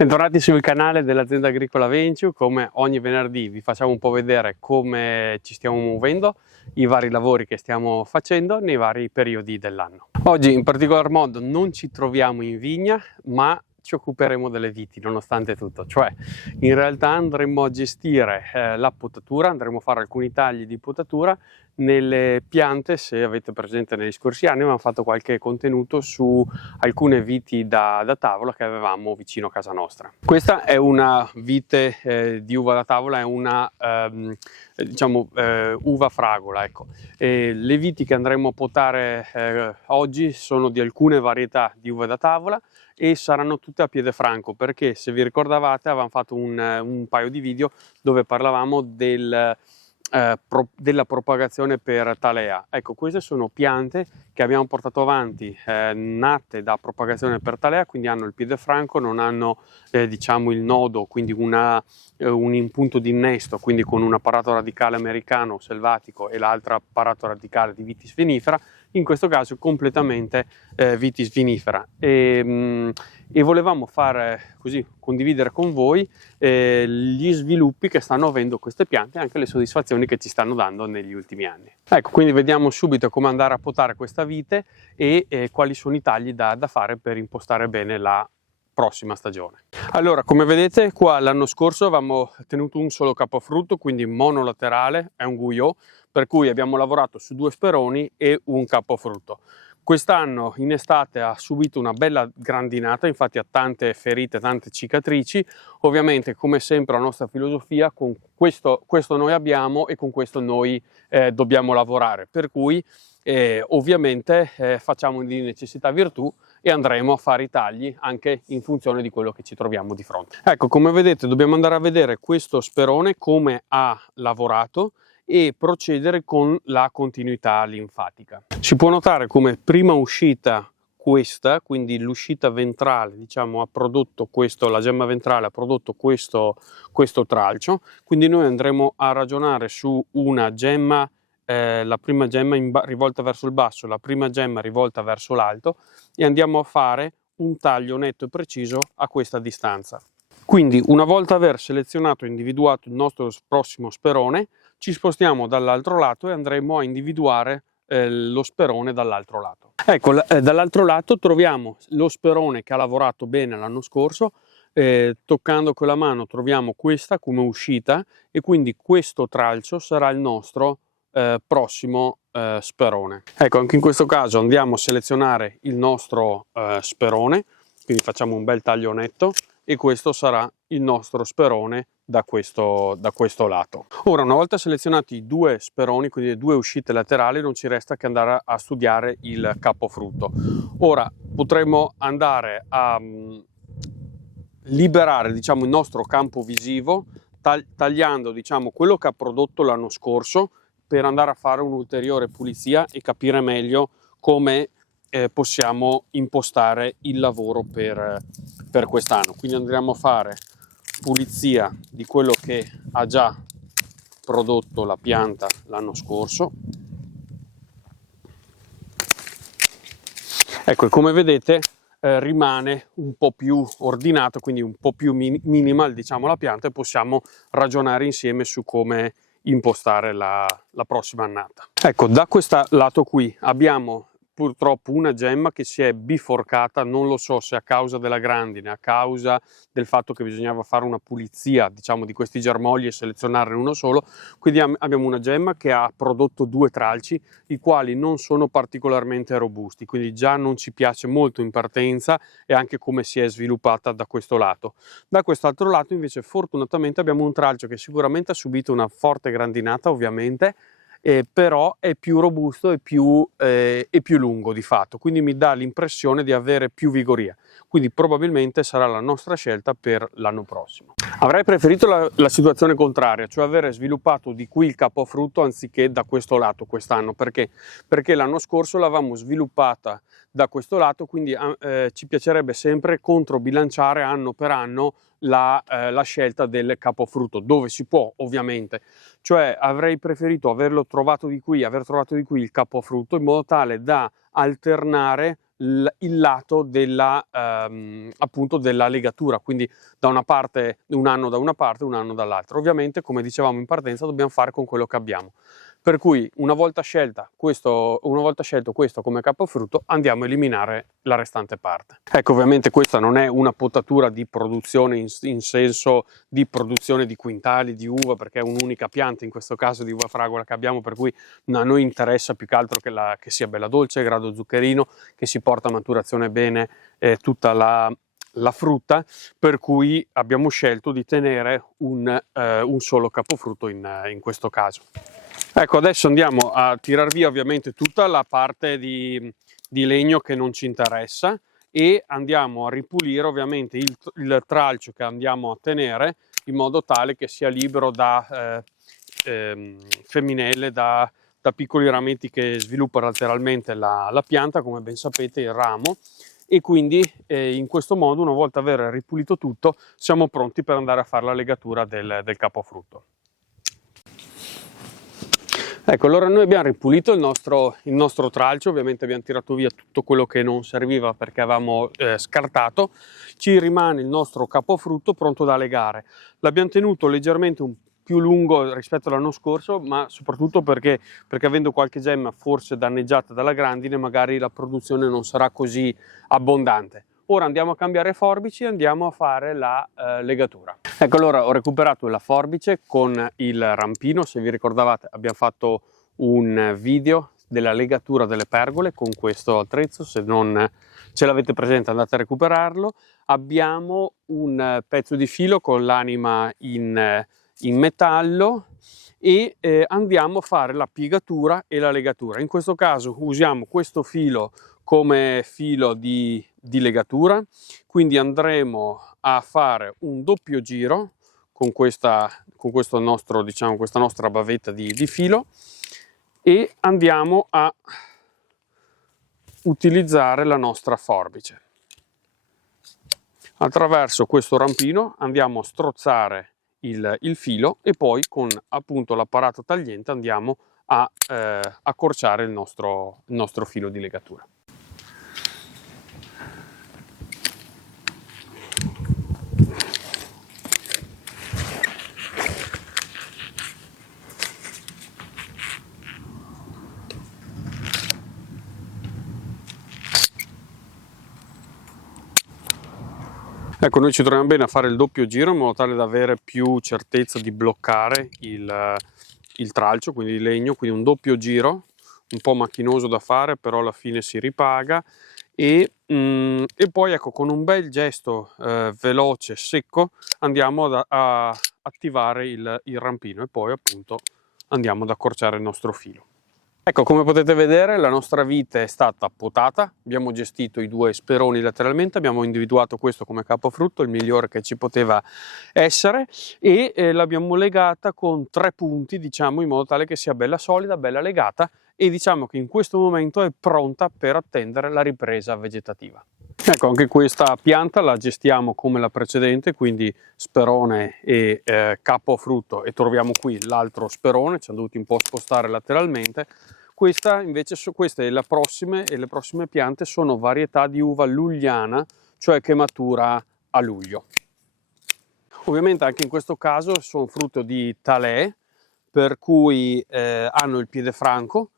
Bentornati sul canale dell'azienda agricola Venture. Come ogni venerdì vi facciamo un po' vedere come ci stiamo muovendo, i vari lavori che stiamo facendo nei vari periodi dell'anno. Oggi in particolar modo non ci troviamo in vigna, ma ci occuperemo delle viti nonostante tutto, cioè in realtà andremo a gestire la potatura, andremo a fare alcuni tagli di potatura nelle piante. Se avete presente, negli scorsi anni abbiamo fatto qualche contenuto su alcune viti da tavola che avevamo vicino a casa nostra. Questa è una vite di uva da tavola, è una uva fragola, ecco. Le viti che andremo a potare oggi sono di alcune varietà di uva da tavola e saranno tutte a piede franco, perché se vi ricordavate avevamo fatto un paio di video dove parlavamo della propagazione per talea. Ecco, queste sono piante che abbiamo portato avanti nate da propagazione per talea, quindi hanno il piede franco, non hanno diciamo il nodo, quindi un impunto di innesto, quindi con un apparato radicale americano selvatico e l'altro apparato radicale di vitis vinifera, in questo caso completamente vitis vinifera, e volevamo fare così, condividere con voi gli sviluppi che stanno avendo queste piante e anche le soddisfazioni che ci stanno dando negli ultimi anni. Ecco, quindi vediamo subito come andare a potare questa vite e quali sono i tagli da fare per impostare bene la prossima stagione. Allora, come vedete qua l'anno scorso avevamo tenuto un solo capofrutto, quindi monolaterale, è un Guyot, per cui abbiamo lavorato su 2 speroni e un capofrutto. Quest'anno in estate ha subito una bella grandinata, infatti ha tante ferite, tante cicatrici. Ovviamente, come sempre, la nostra filosofia: con questo noi abbiamo e con questo noi dobbiamo lavorare, per cui ovviamente facciamo di necessità virtù e andremo a fare i tagli anche in funzione di quello che ci troviamo di fronte. Ecco, come vedete dobbiamo andare a vedere questo sperone come ha lavorato e procedere con la continuità linfatica. Si può notare come prima uscita questa, quindi l'uscita ventrale, diciamo, ha prodotto questo, la gemma ventrale ha prodotto questo tralcio, quindi noi andremo a ragionare su una gemma, la prima gemma rivolta verso il basso, la prima gemma rivolta verso l'alto, e andiamo a fare un taglio netto e preciso a questa distanza. Quindi una volta aver selezionato e individuato il nostro prossimo sperone, ci spostiamo dall'altro lato e andremo a individuare lo sperone dall'altro lato. Ecco, dall'altro lato troviamo lo sperone che ha lavorato bene l'anno scorso. Toccando con la mano troviamo questa come uscita, e quindi questo tralcio sarà il nostro prossimo sperone. Ecco, anche in questo caso andiamo a selezionare il nostro sperone, quindi facciamo un bel taglio netto e questo sarà il nostro sperone da questo lato. Ora, una volta selezionati i 2 speroni, quindi le 2 uscite laterali, non ci resta che andare a studiare il capofrutto. Ora potremo andare a liberare, diciamo, il nostro campo visivo tagliando, diciamo, quello che ha prodotto l'anno scorso, per andare a fare un'ulteriore pulizia e capire meglio come possiamo impostare il lavoro per quest'anno. Quindi andremo a fare pulizia di quello che ha già prodotto la pianta l'anno scorso. Ecco, e come vedete rimane un po' più ordinato, quindi un po' più minimal, diciamo, la pianta, e possiamo ragionare insieme su come impostare la prossima annata. Ecco, da questo lato qui abbiamo purtroppo una gemma che si è biforcata, non lo so se a causa della grandine, a causa del fatto che bisognava fare una pulizia, diciamo, di questi germogli e selezionarne uno solo. Quindi abbiamo una gemma che ha prodotto 2 tralci, i quali non sono particolarmente robusti, quindi già non ci piace molto in partenza, e anche come si è sviluppata da questo lato. Da quest'altro lato invece fortunatamente abbiamo un tralcio che sicuramente ha subito una forte grandinata, ovviamente, però è più robusto e più lungo di fatto, quindi mi dà l'impressione di avere più vigoria, quindi probabilmente sarà la nostra scelta per l'anno prossimo. Avrei preferito la situazione contraria, cioè avere sviluppato di qui il capofrutto anziché da questo lato quest'anno, perché l'anno scorso l'avevamo sviluppata da questo lato, quindi ci piacerebbe sempre controbilanciare anno per anno la scelta del capofrutto, dove si può, ovviamente. Cioè avrei preferito aver trovato di qui il capofrutto, in modo tale da alternare il lato della, appunto della legatura, quindi da una parte un anno da una parte, un anno dall'altra. Ovviamente, come dicevamo in partenza, dobbiamo fare con quello che abbiamo. Per cui una volta scelto questo come capofrutto, andiamo a eliminare la restante parte. Ecco, ovviamente questa non è una potatura di produzione in senso di produzione di quintali di uva, perché è un'unica pianta in questo caso di uva fragola che abbiamo, per cui a noi interessa più che altro che sia bella dolce, grado zuccherino, che si porta a maturazione bene tutta la frutta, per cui abbiamo scelto di tenere un solo capofrutto in questo caso. Ecco, adesso andiamo a tirar via ovviamente tutta la parte di legno che non ci interessa e andiamo a ripulire ovviamente il tralcio che andiamo a tenere, in modo tale che sia libero da femminelle, da piccoli rametti che sviluppa lateralmente la pianta, come ben sapete il ramo, e quindi in questo modo, una volta aver ripulito tutto, siamo pronti per andare a fare la legatura del capofrutto. Ecco, allora noi abbiamo ripulito il nostro tralcio, ovviamente abbiamo tirato via tutto quello che non serviva perché avevamo scartato. Ci rimane il nostro capofrutto pronto da legare. L'abbiamo tenuto leggermente più lungo rispetto all'anno scorso, ma soprattutto perché avendo qualche gemma forse danneggiata dalla grandine, magari la produzione non sarà così abbondante. Ora andiamo a cambiare forbici e andiamo a fare la legatura. Ecco, allora ho recuperato la forbice con il rampino. Se vi ricordavate, abbiamo fatto un video della legatura delle pergole con questo attrezzo. Se non ce l'avete presente, andate a recuperarlo. Abbiamo un pezzo di filo con l'anima in metallo e andiamo a fare la piegatura e la legatura. In questo caso usiamo questo filo come filo di legatura, quindi andremo a fare un doppio giro con questa nostra bavetta di filo e andiamo a utilizzare la nostra forbice. Attraverso questo rampino andiamo a strozzare il filo e poi con appunto l'apparato tagliente andiamo a accorciare il nostro filo di legatura. Ecco, noi ci troviamo bene a fare il doppio giro in modo tale da avere più certezza di bloccare il tralcio, quindi il legno, quindi un doppio giro, un po' macchinoso da fare, però alla fine si ripaga. E poi ecco, con un bel gesto veloce, secco, andiamo a attivare il rampino e poi appunto andiamo ad accorciare il nostro filo. Ecco, come potete vedere la nostra vite è stata potata, abbiamo gestito i due speroni lateralmente, abbiamo individuato questo come capofrutto, il migliore che ci poteva essere, e l'abbiamo legata con 3 punti, diciamo, in modo tale che sia bella solida, bella legata, e diciamo che in questo momento è pronta per attendere la ripresa vegetativa. Ecco, anche questa pianta la gestiamo come la precedente, quindi sperone e capofrutto, e troviamo qui l'altro sperone, ci hanno dovuti un po' spostare lateralmente. Questa invece, queste e le prossime piante sono varietà di uva lugliana, cioè che matura a luglio. Ovviamente anche in questo caso sono frutto di Thalè, per cui hanno il piede franco,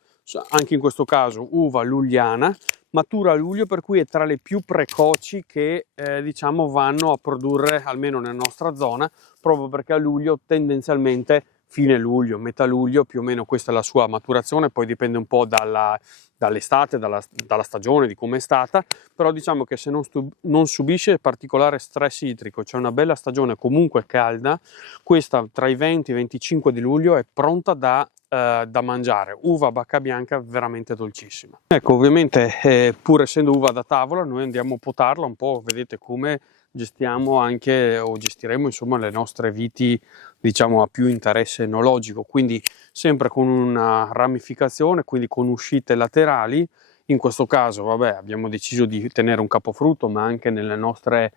anche in questo caso uva lugliana, matura a luglio, per cui è tra le più precoci che diciamo vanno a produrre, almeno nella nostra zona, proprio perché a luglio tendenzialmente fine luglio, metà luglio, più o meno questa è la sua maturazione, poi dipende un po' dall'estate, dalla stagione, di come è stata, però diciamo che se non subisce particolare stress idrico, c'è una bella stagione comunque calda, questa tra i 20 e i 25 di luglio è pronta da mangiare. Uva bacca bianca veramente dolcissima. Ecco, ovviamente pur essendo uva da tavola, noi andiamo a potarla un po', vedete come gestiamo anche, o gestiremo insomma, le nostre viti, diciamo, a più interesse enologico, quindi sempre con una ramificazione, quindi con uscite laterali. In questo caso, vabbè, abbiamo deciso di tenere un capofrutto, ma anche nelle nostre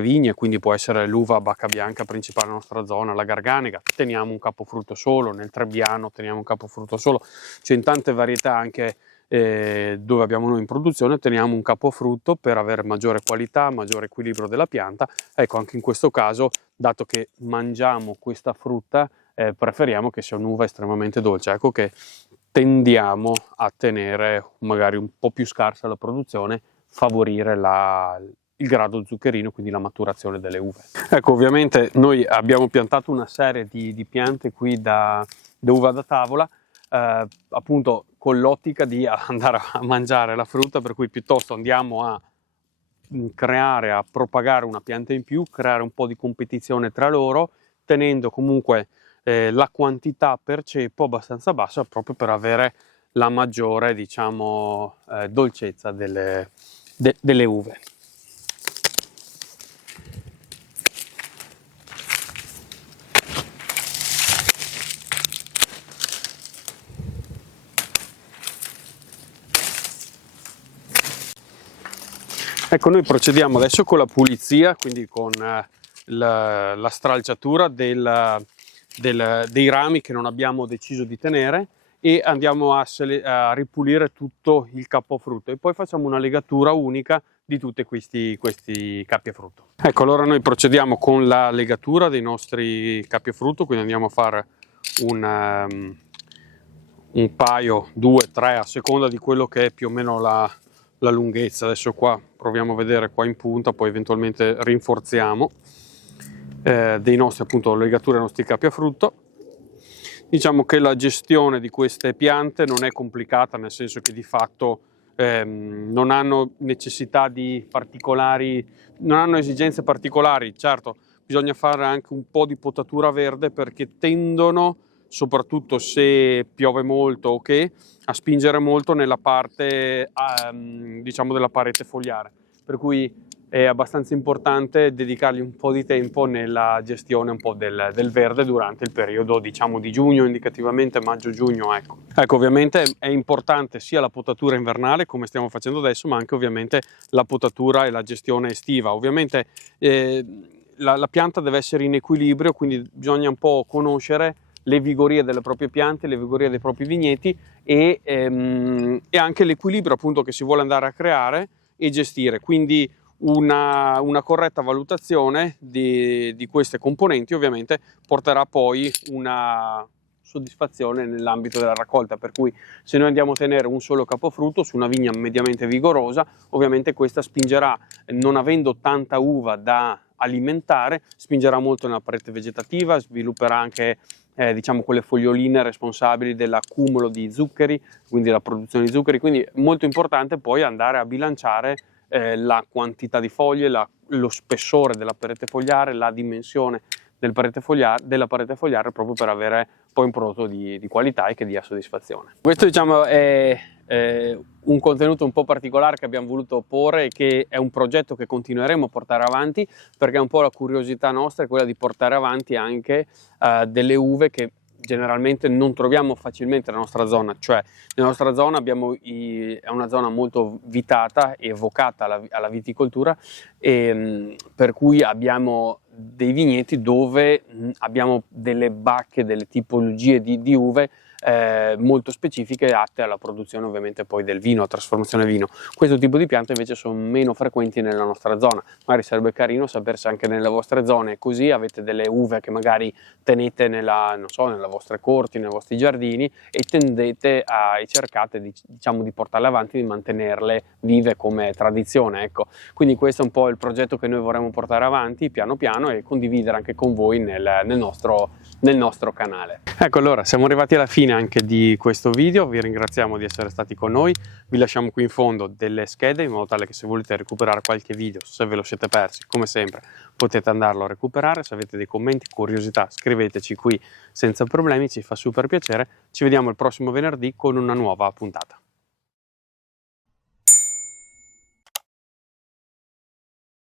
vigne, quindi può essere l'uva bacca bianca principale della nostra zona, la garganega, teniamo un capofrutto solo, nel Trebbiano teniamo un capofrutto solo, c'è in tante varietà anche dove abbiamo noi in produzione, otteniamo un capofrutto per avere maggiore qualità, maggiore equilibrio della pianta. Ecco, anche in questo caso, dato che mangiamo questa frutta, preferiamo che sia un'uva estremamente dolce. Ecco che tendiamo a tenere magari un po' più scarsa la produzione, favorire il grado zuccherino, quindi la maturazione delle uve. Ecco, ovviamente noi abbiamo piantato una serie di piante qui da uva da tavola, appunto con l'ottica di andare a mangiare la frutta, per cui piuttosto andiamo a creare, a propagare una pianta in più, creare un po' di competizione tra loro, tenendo comunque la quantità per ceppo abbastanza bassa, proprio per avere la maggiore, diciamo, dolcezza delle uve. Ecco, noi procediamo adesso con la pulizia, quindi con la stralciatura dei rami che non abbiamo deciso di tenere, e andiamo a ripulire tutto il capofrutto, e poi facciamo una legatura unica di tutti questi capi a frutto. Ecco, allora noi procediamo con la legatura dei nostri capi a frutto, quindi andiamo a fare un paio, 2, 3, a seconda di quello che è più o meno la lunghezza. Adesso qua proviamo a vedere qua in punta, poi eventualmente rinforziamo dei nostri, appunto, legature ai nostri capi a frutto. Diciamo che la gestione di queste piante non è complicata, nel senso che di fatto non hanno necessità di particolari, non hanno esigenze particolari. Certo, bisogna fare anche un po' di potatura verde, perché tendono, soprattutto se piove molto o che, a spingere molto nella parte diciamo della parete fogliare, per cui è abbastanza importante dedicargli un po' di tempo nella gestione un po' del verde durante il periodo, diciamo, di giugno, indicativamente maggio-giugno. Ecco, ovviamente è importante sia la potatura invernale, come stiamo facendo adesso, ma anche ovviamente la potatura e la gestione estiva. Ovviamente la pianta deve essere in equilibrio, quindi bisogna un po' conoscere le vigorie delle proprie piante, le vigorie dei propri vigneti, e anche l'equilibrio appunto che si vuole andare a creare e gestire. Quindi una corretta valutazione di queste componenti ovviamente porterà poi una soddisfazione nell'ambito della raccolta, per cui se noi andiamo a tenere un solo capofrutto su una vigna mediamente vigorosa, ovviamente questa spingerà, non avendo tanta uva da alimentare, spingerà molto nella parete vegetativa, svilupperà anche diciamo quelle foglioline responsabili dell'accumulo di zuccheri, quindi la produzione di zuccheri. Quindi è molto importante poi andare a bilanciare la quantità di foglie, lo spessore della parete fogliare, la dimensione della parete fogliare, proprio per avere poi un prodotto di qualità e che dia soddisfazione. Questo, diciamo, è un contenuto un po' particolare che abbiamo voluto porre, e che è un progetto che continueremo a portare avanti, perché un po' la curiosità nostra è quella di portare avanti anche delle uve che generalmente non troviamo facilmente nella nostra zona. Cioè, nella nostra zona è una zona molto vitata e vocata alla viticoltura, e per cui abbiamo dei vigneti dove abbiamo delle bacche, delle tipologie di uve molto specifiche, atte alla produzione ovviamente poi del vino, a trasformazione vino. Questo tipo di piante invece sono meno frequenti nella nostra zona. Magari sarebbe carino sapere se anche nelle vostre zone è così, avete delle uve che magari tenete non so, nelle vostre corti, nei vostri giardini, e tendete e cercate diciamo di portarle avanti, di mantenerle vive come tradizione. Ecco, quindi questo è un po' il progetto che noi vorremmo portare avanti piano piano e condividere anche con voi nel nostro canale. Ecco, allora siamo arrivati alla fine anche di questo video. Vi ringraziamo di essere stati con noi. Vi lasciamo qui in fondo delle schede, in modo tale che se volete recuperare qualche video, se ve lo siete persi, come sempre potete andarlo a recuperare. Se avete dei commenti, curiosità, scriveteci qui senza problemi, ci fa super piacere. Ci vediamo il prossimo venerdì con una nuova puntata.